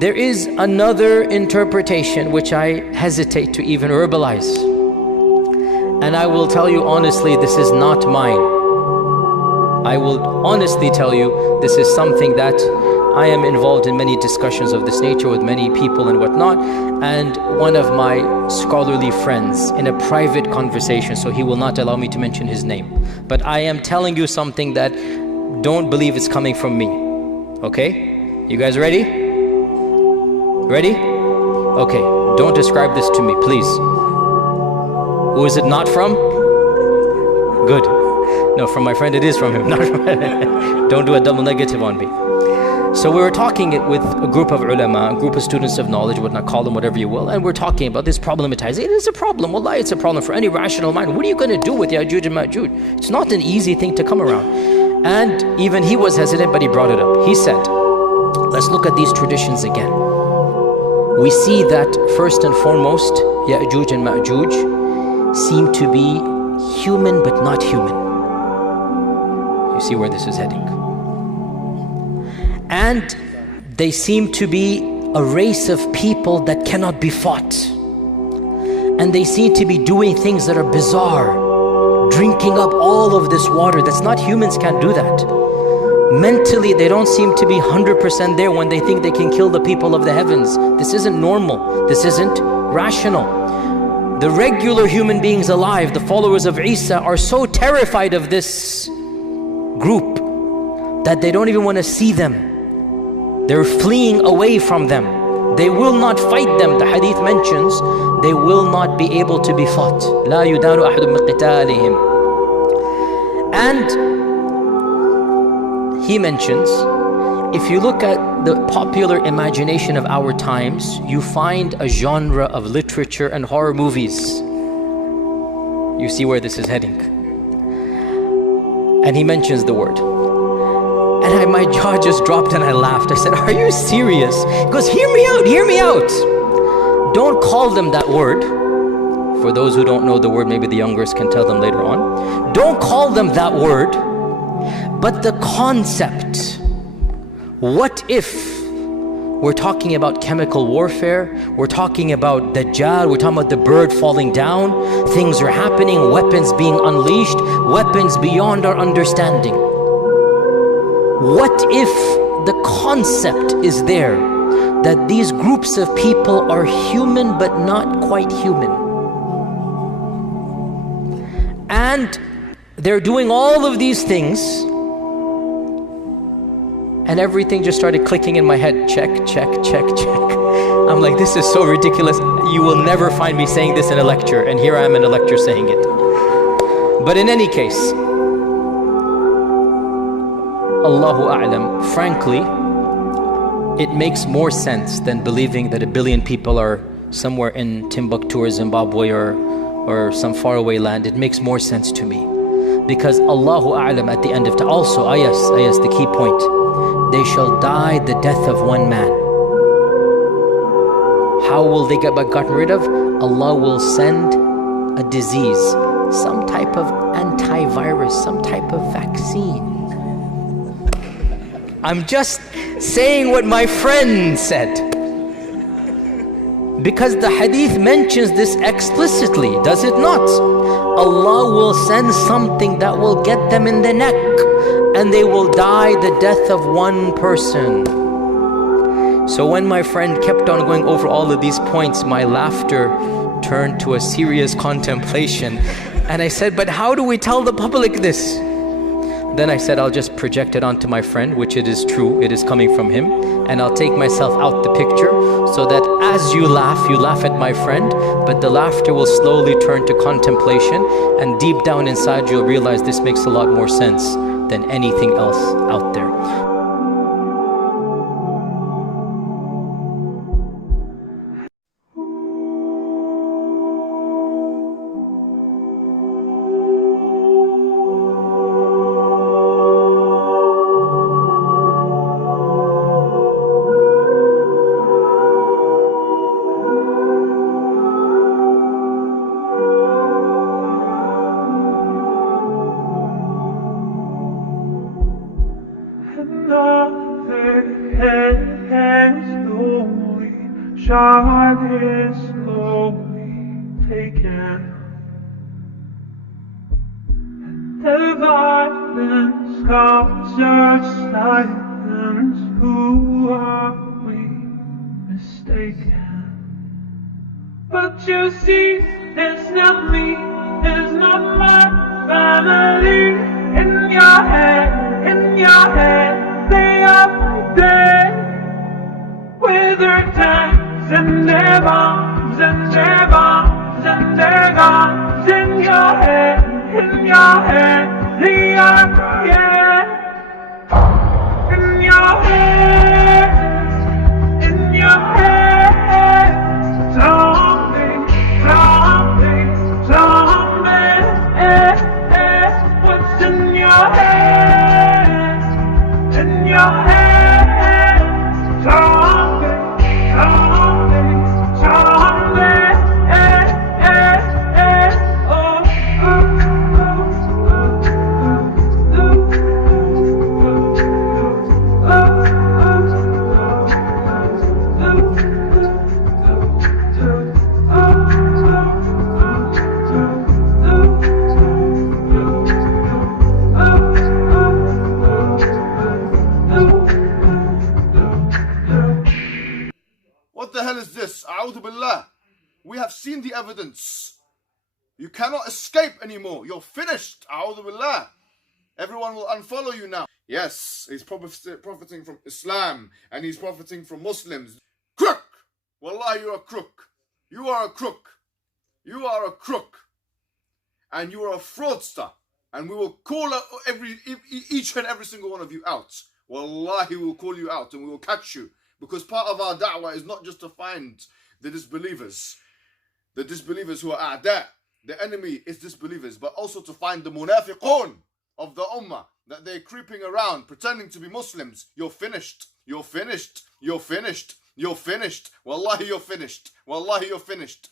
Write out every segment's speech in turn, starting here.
There is another interpretation which I hesitate to even verbalize. And I will tell you honestly, this is not mine. I will honestly tell you, this is something that I am involved in many discussions of this nature with many people and whatnot. And one of my scholarly friends in a private conversation, so he will not allow me to mention his name. But I am telling you something that don't believe it's coming from me. Okay? You guys ready? Ready? Okay, don't describe this to me, please. Who is it not from? Good. No, from my friend it is from him, not from don't do a double negative on me. So we were talking with a group of ulama, a group of students of knowledge, whatnot, call them whatever you will, and we're talking about this problematizing. It is a problem, wallahi, it's a problem for any rational mind. What are you going to do with Ya'juj and Ma'juj? It's not an easy thing to come around. And even he was hesitant, but he brought it up. He said, let's look at these traditions again. We see that first and foremost, Ya'juj and Ma'juj seem to be human but not human. You see where this is heading. And they seem to be a race of people that cannot be fought. And they seem to be doing things that are bizarre, drinking up all of this water. That's not, humans can't do that. Mentally, they don't seem to be 100% there when they think they can kill the people of the heavens. This isn't normal. This isn't rational. The regular human beings alive, the followers of Isa, are so terrified of this group that they don't even want to see them. They're fleeing away from them. They will not fight them. The hadith mentions they will not be able to be fought. لا يدان أحد من قتالهم. And he mentions, if you look at the popular imagination of our times, you find a genre of literature and horror movies. You see where this is heading. And he mentions the word. And my jaw just dropped and I laughed. I said, are you serious? He goes, hear me out, hear me out. Don't call them that word. For those who don't know the word, maybe the youngers can tell them later on. Don't call them that word, but the concept. What if we're talking about chemical warfare, we're talking about Dajjal, we're talking about the bird falling down, things are happening, weapons being unleashed, weapons beyond our understanding. What if the concept is there that these groups of people are human but not quite human? And they're doing all of these things, and everything just started clicking in my head. Check, check, check, check. I'm like, this is so ridiculous. You will never find me saying this in a lecture, and here I am in a lecture saying it. But in any case, Allahu A'lam, frankly, it makes more sense than believing that 1 billion people are somewhere in Timbuktu or Zimbabwe or some faraway land. It makes more sense to me. Because Allahu A'lam at the end of time, also ayas, the key point, they shall die the death of one man. How will they get gotten rid of? Allah will send a disease, some type of antivirus, some type of vaccine. I'm just saying what my friend said. Because the hadith mentions this explicitly, does it not? Allah will send something that will get them in the neck, and they will die the death of one person. So when my friend kept on going over all of these points, my laughter turned to a serious contemplation. And I said, but how do we tell the public this? Then I said, I'll just project it onto my friend, which it is true, it is coming from him, and I'll take myself out the picture, so that as you laugh at my friend, but the laughter will slowly turn to contemplation, and deep down inside you'll realize this makes a lot more sense than anything else out there. shot is slowly taken, and the violent scars are silent. Who are we mistaken? But you see, it's not me, it's not my family. In your head, they are dead, with their tanks and their bombs and their bombs and their guns. In your head, they are dead. In your head, in your head, zombie, zombie, zombie. What's in your head? In your head, zombie, zombie, zombie. Oh, What the hell is this? A'udhu billah. We have seen the evidence. You cannot escape anymore. You're finished. A'udhu billah. Everyone will unfollow you now. Yes, he's profiting from Islam and he's profiting from Muslims. Crook! Wallah, you're a crook. You are a crook. You are a crook. And you are a fraudster. And we will call out each and every single one of you out. Wallahi, we will call you out and we will catch you. Because part of our da'wah is not just to find the disbelievers who are a'da. The enemy is disbelievers, but also to find the munafiqun of the ummah, that they're creeping around pretending to be Muslims. You're finished. You're finished. You're finished. You're finished. Wallahi, you're finished. Wallahi, you're finished.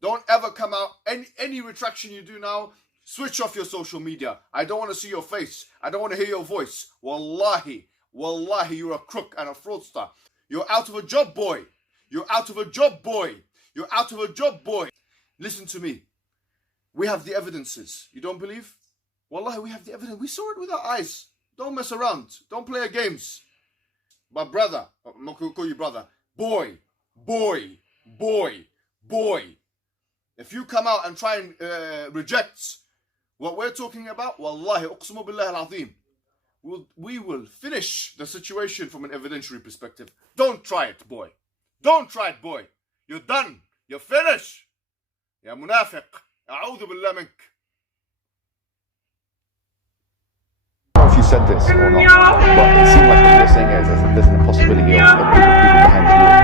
Don't ever come out. Any retraction you do now, switch off your social media. I don't want to see your face. I don't want to hear your voice. Wallahi, wallahi, you're a crook and a fraudster. You're out of a job, boy. You're out of a job, boy. You're out of a job, boy. Listen to me. We have the evidences. You don't believe? Wallahi, we have the evidence. We saw it with our eyes. Don't mess around. Don't play games. My brother, I'm not going to call you brother. Boy, boy, boy, boy. If you come out and try and reject what we're talking about, wallahi, uqsimu billahi al-azim, we will finish the situation from an evidentiary perspective. Don't try it, boy. Don't try it, boy. You're done. You're finished. Ya munafiq. A'udhu billah mink. I don't know if you said this or not, but it seemed like what you're saying is there's an impossibility of people behind the wall.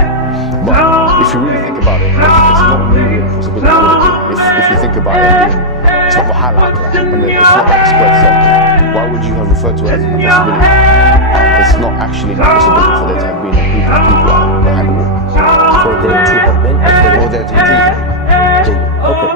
But if you really think about it, it's not really an impossibility. If you think about it, it's not muhala, and it's not like squared circle. Why would you have referred to it as an impossibility? It's not actually an impossibility for there to have been a group of people behind the wall. For there to have been, Or there to be. okay.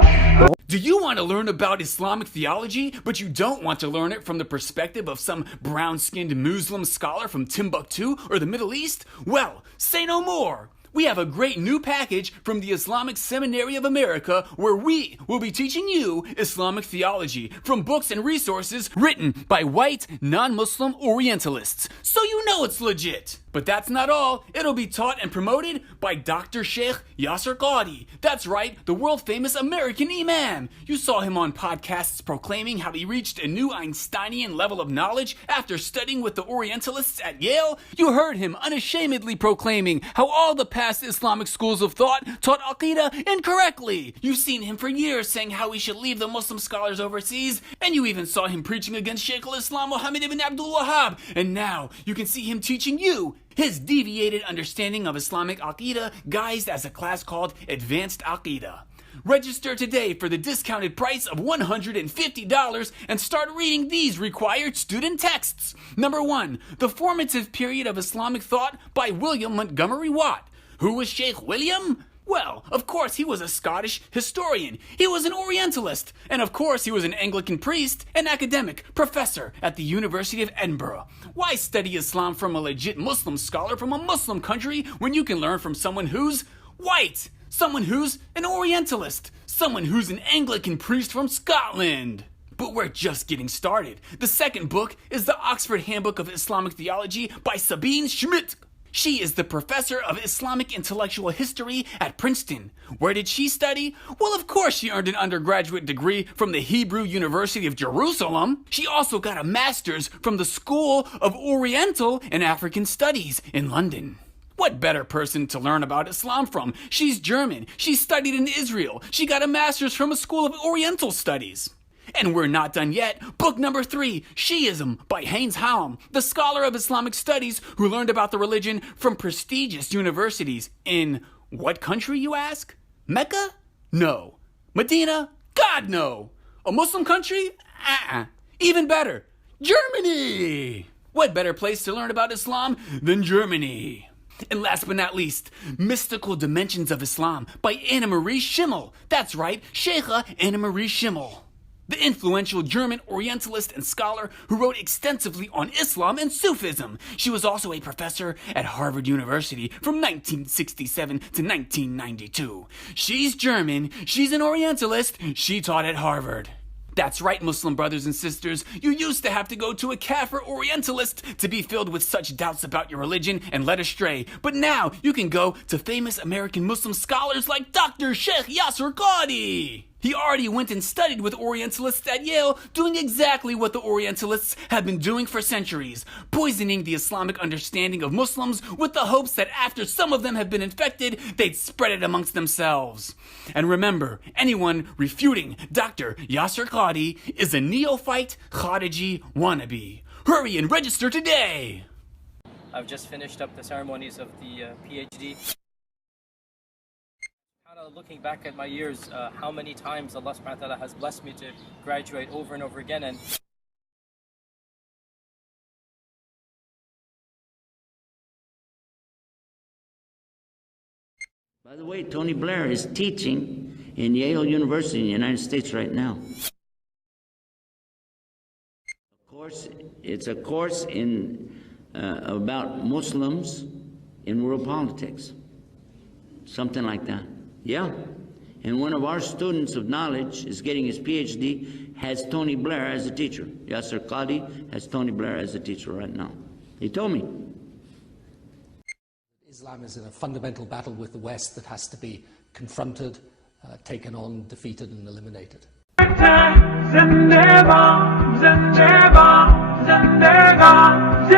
Do you want to learn about Islamic theology, but you don't want to learn it from the perspective of some brown-skinned Muslim scholar from Timbuktu or the Middle East? Well, say no more. We have a great new package from the Islamic Seminary of America where we will be teaching you Islamic theology from books and resources written by white, non-Muslim Orientalists. So you know it's legit. But that's not all. It'll be taught and promoted by Dr. Sheikh Yasir Qadhi. That's right, the world-famous American imam. You saw him on podcasts proclaiming how he reached a new Einsteinian level of knowledge after studying with the Orientalists at Yale. You heard him unashamedly proclaiming how all the past Islamic schools of thought taught Aqidah incorrectly. You've seen him for years saying how we should leave the Muslim scholars overseas, and you even saw him preaching against Shaykh al-Islam Muhammad ibn Abdul Wahhab. And now you can see him teaching you his deviated understanding of Islamic Aqidah, guised as a class called Advanced Aqidah. Register today for the discounted price of $150 and start reading these required student texts. Number 1, The Formative Period of Islamic Thought by William Montgomery Watt. Who was Sheikh William? Well, of course he was a Scottish historian. He was an Orientalist. And of course he was an Anglican priest, an academic, professor at the University of Edinburgh. Why study Islam from a legit Muslim scholar from a Muslim country when you can learn from someone who's white? Someone who's an Orientalist. Someone who's an Anglican priest from Scotland. But we're just getting started. The second book is the Oxford Handbook of Islamic Theology by Sabine Schmidt. She is the professor of Islamic intellectual history at Princeton. Where did she study? Well, of course she earned an undergraduate degree from the Hebrew University of Jerusalem. She also got a master's from the School of Oriental and African Studies in London. What better person to learn about Islam from? She's German. She studied in Israel. She got a master's from a School of Oriental Studies. And we're not done yet. Book number 3, Shi'ism by Haynes Hallam, the scholar of Islamic studies who learned about the religion from prestigious universities in what country, you ask? Mecca? No. Medina? God, no. A Muslim country? Even better, Germany! What better place to learn about Islam than Germany? And last but not least, Mystical Dimensions of Islam by Anna Marie Schimmel. That's right, Sheikha Anna Marie Schimmel, the influential German Orientalist and scholar who wrote extensively on Islam and Sufism. She was also a professor at Harvard University from 1967 to 1992. She's German, she's an Orientalist, she taught at Harvard. That's right, Muslim brothers and sisters, you used to have to go to a Kafir Orientalist to be filled with such doubts about your religion and led astray. But now you can go to famous American Muslim scholars like Dr. Sheikh Yasir Qadhi. He already went and studied with Orientalists at Yale, doing exactly what the Orientalists have been doing for centuries, poisoning the Islamic understanding of Muslims with the hopes that after some of them have been infected, they'd spread it amongst themselves. And remember, anyone refuting Dr. Yasir Qadhi is a neophyte Khariji wannabe. Hurry and register today! I've just finished up the ceremonies of the PhD. Looking back at my years, how many times Allah subhanahu wa ta'ala has blessed me to graduate over and over again. And by the way, Tony Blair is teaching in Yale University in the United States right now. It's a course in about Muslims in world politics, something like that. Yeah, and one of our students of knowledge is getting his PhD, has Tony Blair as a teacher. Yasir Qadhi has Tony Blair as a teacher right now. He told me. Islam is in a fundamental battle with the West that has to be confronted, taken on, defeated and eliminated. Zindabad, Zindabad, Zindabad.